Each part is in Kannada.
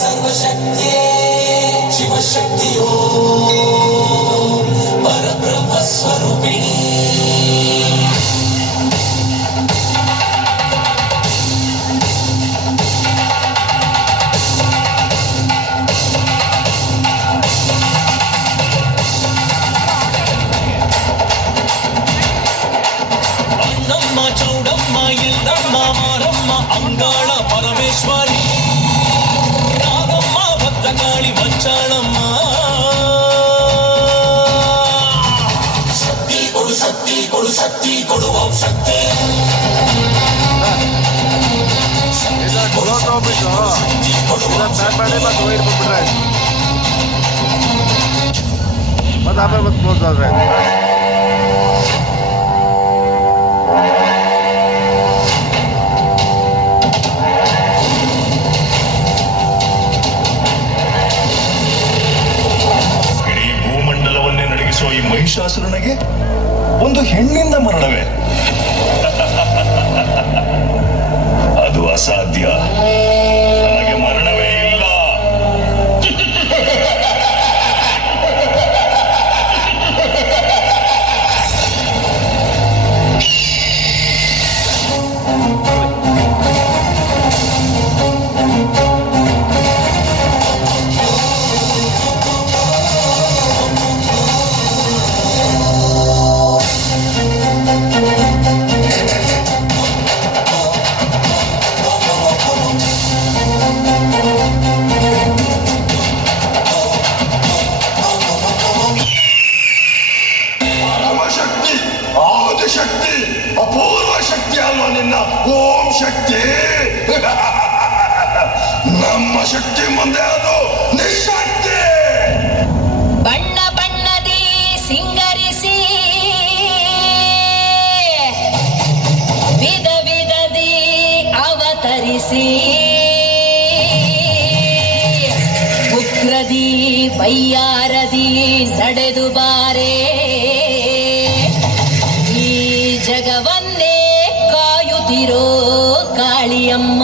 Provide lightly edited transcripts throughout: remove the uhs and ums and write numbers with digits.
ಸರ್ವಶಕ್ತಿಯೇ ಶಿವಶಕ್ತಿಯೋ ಪರಬ್ರಹ್ಮ ಸ್ವರೂಪಿಣಿ. ಅಣ್ಣಮ್ಮ ಚೌಡಮ್ಮ ಎಲ್ಲಮ್ಮ ಮಾರಮ್ಮ ಅಂಗಾಳ ಪರಮೇಶ್ವರಿ ನಾಗಮ್ಮ ಭದ್ರಕಾಳಿ ಮಂಚಾಳಮ್ಮ. ಶಕ್ತಿ ಕೊಡು ಶಕ್ತಿ ಕೊಡು ಶಕ್ತಿ ಕೊಡು ಓಂ ಶಕ್ತಿ. ಮತ್ತೆ ಆಮೇಲೆ ಮತ್ತೆ ಕ್ಲೋಸ್ ಆದ್ರೆ ಇಡೀ ಭೂಮಂಡಲವನ್ನೇ ನಡಗಿಸುವ ಈ ಮಹಿಷಾಸುರನಿಗೆ ಒಂದು ಹೆಣ್ಣಿಂದ ಮರಣವೇ? ಅದು ಅಸಾಧ್ಯ. ನನಗೆ ಮರಣವೇ ಇಲ್ಲ. ಶಕ್ತಿ, ಆದಿಶಕ್ತಿ, ಅಪೂರ್ವ ಶಕ್ತಿ ಅಲ್ವಾ ನಿನ್ನ ಓಂ ಶಕ್ತಿ? ನಮ್ಮ ಶಕ್ತಿ ಮುಂದೆ ಅದು ನಿಶಕ್ತಿ. ಬಣ್ಣ ಬಣ್ಣದಿ ಸಿಂಗರಿಸಿ ವಿಧ ವಿಧದಿ ಅವತರಿಸಿ ಉಗ್ರದಿ ಬಯ್ಯಾರದಿ ನಡೆದು ಬಾರೆ ಈ ಜಗವನ್ನೇ ಕಾಯುತ್ತಿರೋ ಕಾಳಿಯಮ್ಮ.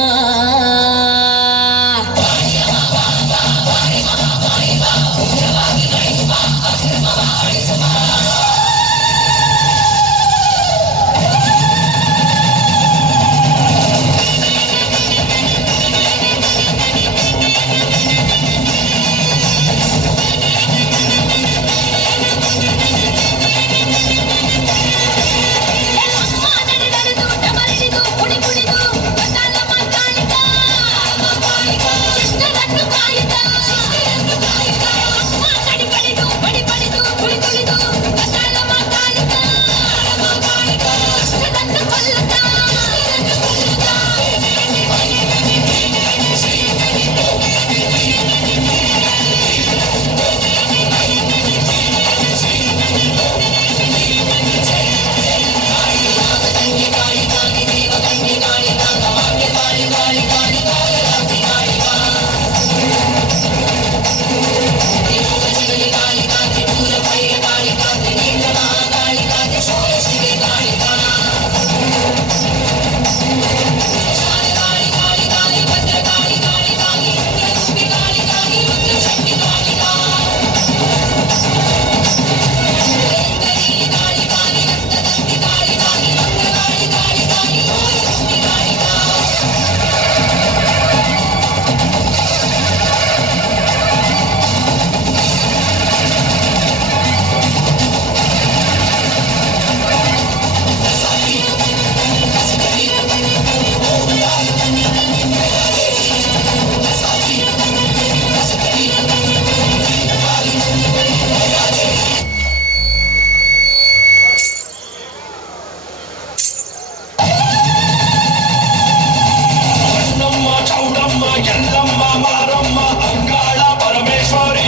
ಎಲ್ಲಮ್ಮ ಮಾರಮ್ಮ ಅಂಗಾಳ ಪರಮೇಶ್ವರಿ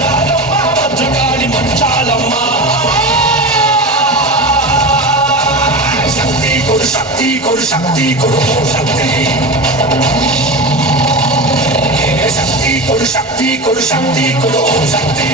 ನಾಗಮ್ಮ ಭದ್ರಕಾಳಿ ಮಂಚಾಲಮ್ಮ. ಶಕ್ತಿ ಕೊಡು ಶಕ್ತಿ ಕೊಡು ಶಕ್ತಿ ಕೊಡು ಶಕ್ತಿ. ಶಕ್ತಿ ಕೊಡು ಶಕ್ತಿ ಕೊಡು ಶಕ್ತಿ ಕೊಡು ಶಕ್ತಿ.